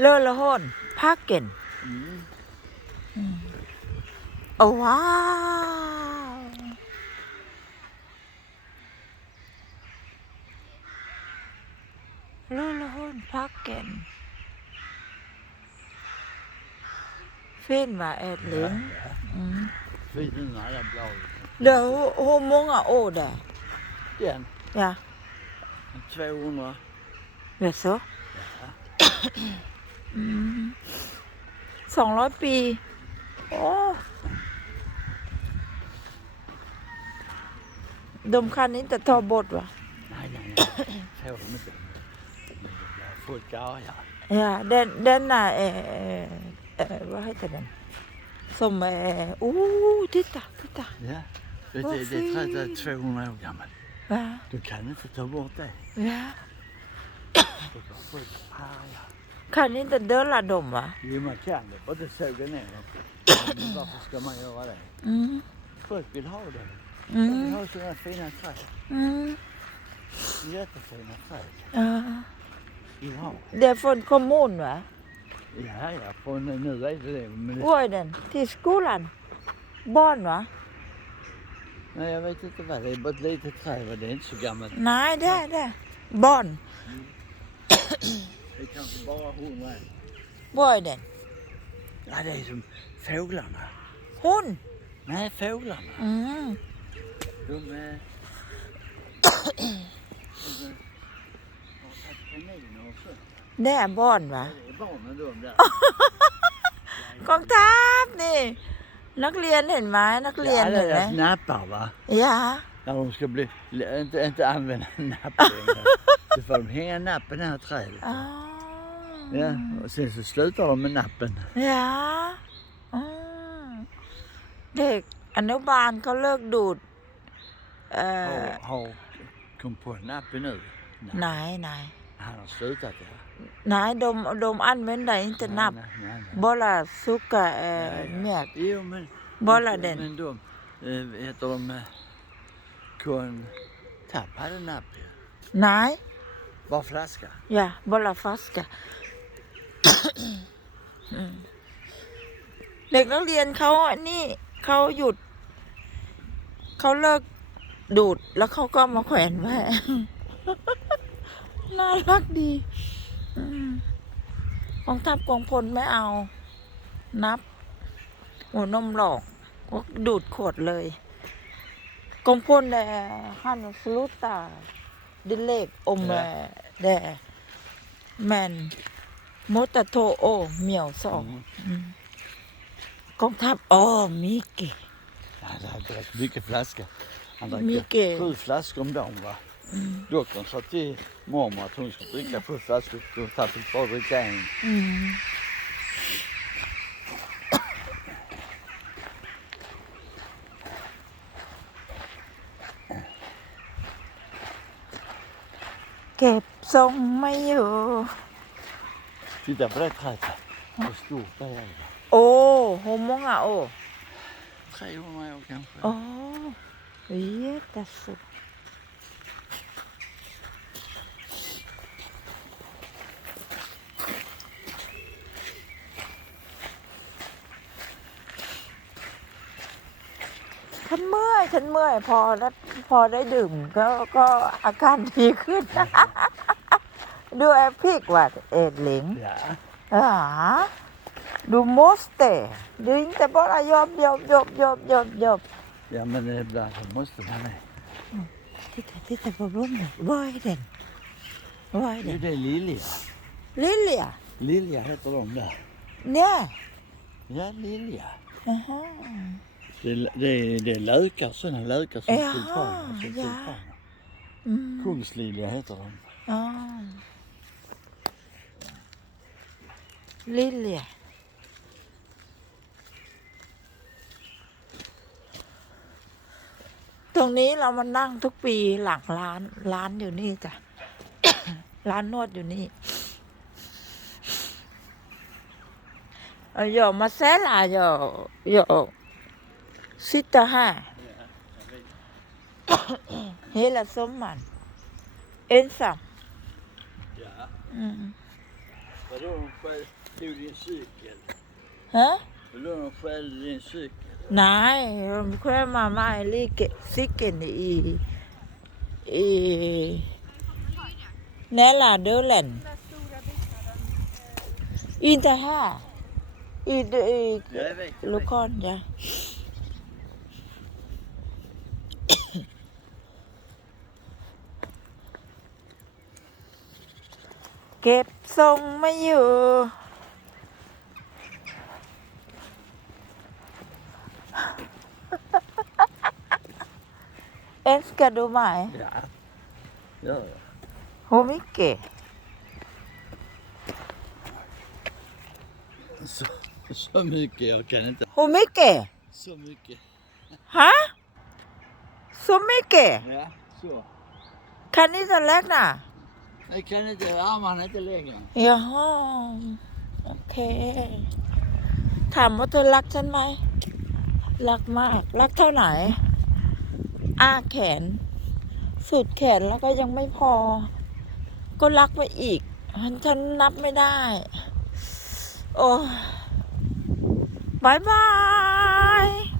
เลอละหอนภาคเก่นโอ้ว้าเลอละหอนภาคเก่นเฟ้นว่าแอดลิงเดี๋ยวโฮมงอ่ะโอ้ดะเดี๋ยว Ja. z เ e i Uhr. Wieso? Ja. สองร้อยปี โอ้ ดมคันนี้แต่ทอบทว่ะใช่ผมไม่เป็พูดเจ้าอย่าอย่าเดนเดนน่ะเออเออว่าให้แต่เดนสมัยอู้ทิตาทิตาเนี่ยเดี๋ยวเดี๋ยวถ้าจะเชื่อคนแล้วยังไงดูแขนนี่จะทอบทได้เนี Kan inte döla dem va? Jo man kan det, bara suga ner dem. Varför ska man göra det? Mm. Folk vill ha det. Mm. De vill ha sådana fina träd. Mm. Jättefina träd. Ja. Vill ha. Det är från kommun va? Ja, ja, från nu är det det. Men... Vad är den? Till skolan? Barn va? Nej, jag vet inte vad det är. Bara ett litet träd. Det är inte så gammalt. Nej, det är det. Barn. Mm. บ่อ r er den? Nej, det er som fævlerne. Hun? Nej, fævlerne. Mm. Du med... Det er barn, hva? Kom tap, นักเรียนเห็นไหมนักเรียนเห็นไหมนับเปล่าวะยาแล้ผมจะไปเรียนจตจะอ่านเป็นนับเปองจะฝึกเฮงนับเป็นอาไรอ๋อ Ja, och sen så slutar de med nappen. เหรออืมเด็กอนุบาลเขาเลิกดูดเอ่อ Har, har kom på nappen nu? ไหน Nej. ไหน Han har slutat ja. ไหนดมดมอันเว้นไหนจะ Nej, นับ nej, nej, nej. บลาสุกะเอ่อ Nej, ja. เมียก Jo men... Bara men- den. Men de, eh, vad heter de, eh, kon tappade napp ju. ไหน Bara flaska. อย่าบลาฟัสกะเด็กนักเรียนเขาอันนี้เขาหยุด เขาเลิกดูดแล้วเขาก็มาแขวนไว้ น่ารักดีกองทัพกองพลไม่เอา นับหัวนมหลอกก็ดูดขวดเลย กองพลแดฮันฟลตตาดิเลกอมแด แมนโมตโทโอเหมียวสองกองทัพอ๋อมิเก Ja, det är mycket flaska. Han dricker sju flaskor om dagen. Va? Mm. Doktorn sa till mormor att hon skulle dricka sju flaskor. Hon fick bara dricka en. Mm. Kẹp xong mấy rồi ที่จะปร้ะทศไทยโอ้โหมองอ่ะ โอ้ใครมาโอเคไหมโอ้เยี่ยมสุด ฉันเมื่อย ฉันเมื่อยพอแล้วพอได้ดื่ม ก็ก็อาการดีขึ้นดูแอพิกว่าเอ็ดลิงดูมอสเตดูอินเตปอลายอบยอบยอบยอบยอบยอบยามันเลบลาสมอติว่าไงที่แต่ที่แต่ผมรู้มั้ยวายเด่นวายเด่นอยู่ในลิลี่ลิลี่ลิลี่อะไรตรงนั้นเนี่ยเนี่ยลิลี่อ่าฮะเด่เด่เด่ลาดกับส่วนลาดกับส่วนสุดท้ายส่วนสุดท้ายคุณสิลี่ให้ตรงั๋อลิลี่ตรงนี้เรามานั่งทุกปีหลังร้าน ร้านอยู่นี่จ้ะร้านนวดอยู่นี่โยมาเซลาโยโยสิตาฮะเฮลสมมันเอ็นซัมอืม Du din cykel. Hä? Vill du ha skäll din cykel? Nej, de skär mamma en like, cykeln i... i... Näladullen. Inte här. I, i lokalen, ja. Kẹp xong mới vừa Ens ska du med? Ja. ja. Hur mycket? Så, så mycket, jag kan inte. Hur mycket? Så mycket. Ha? Så mycket? Ja, så. Kan ni inte räkna? Jag kan inte, armarna inte längre. Jaha, okej. Okay. ถามว่าเธอรักฉันไหมรักมากรักเท่าไหนอ้าแขนสุดแขนแล้วก็ยังไม่พอ ก็รักไปอีก ฉันนับไม่ได้ โอ้บายบาย